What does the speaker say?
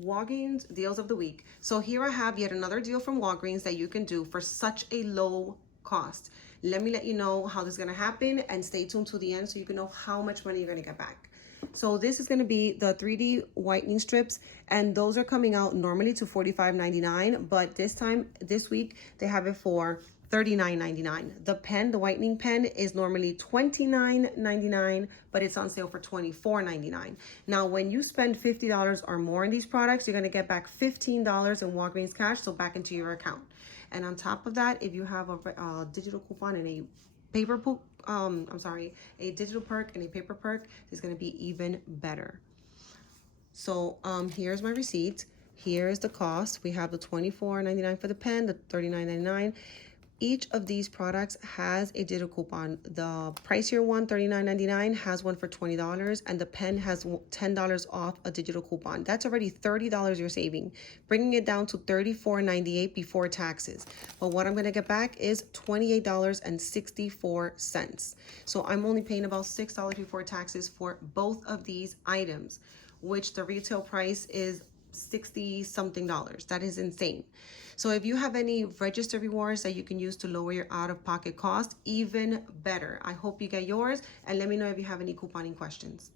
Walgreens deals of the week. So here I have yet another deal from Walgreens that you can do for such a low cost. Let me let you know how this is gonna happen, and stay tuned to the end so you can know how much money you're gonna get back. So this is gonna be the 3D whitening strips, and those are coming out normally to $45.99, but this week, they have it for $39.99. The pen, the whitening pen, is normally $29.99, but it's on sale for $24.99. Now, when you spend $50 or more in these products, you're gonna get back $15 in Walgreens cash, so back into your account. And on top of that, if you have a digital coupon and a a digital perk and a paper perk, is gonna be even better. So here's my receipt. Here's the cost. We have the $24.99 for the pen, the $39.99. Each of these products has a digital coupon. The pricier one, $39.99, has one for $20, and the pen has $10 off a digital coupon. That's already $30 you're saving, bringing it down to $34.98 before taxes. But what I'm gonna get back is $28.64. So I'm only paying about $6 before taxes for both of these items, which the retail price is 60 something dollars. That is insane. So if you have any register rewards that you can use to lower your out-of-pocket cost, even better. I hope you get yours, and let me know if you have any couponing questions.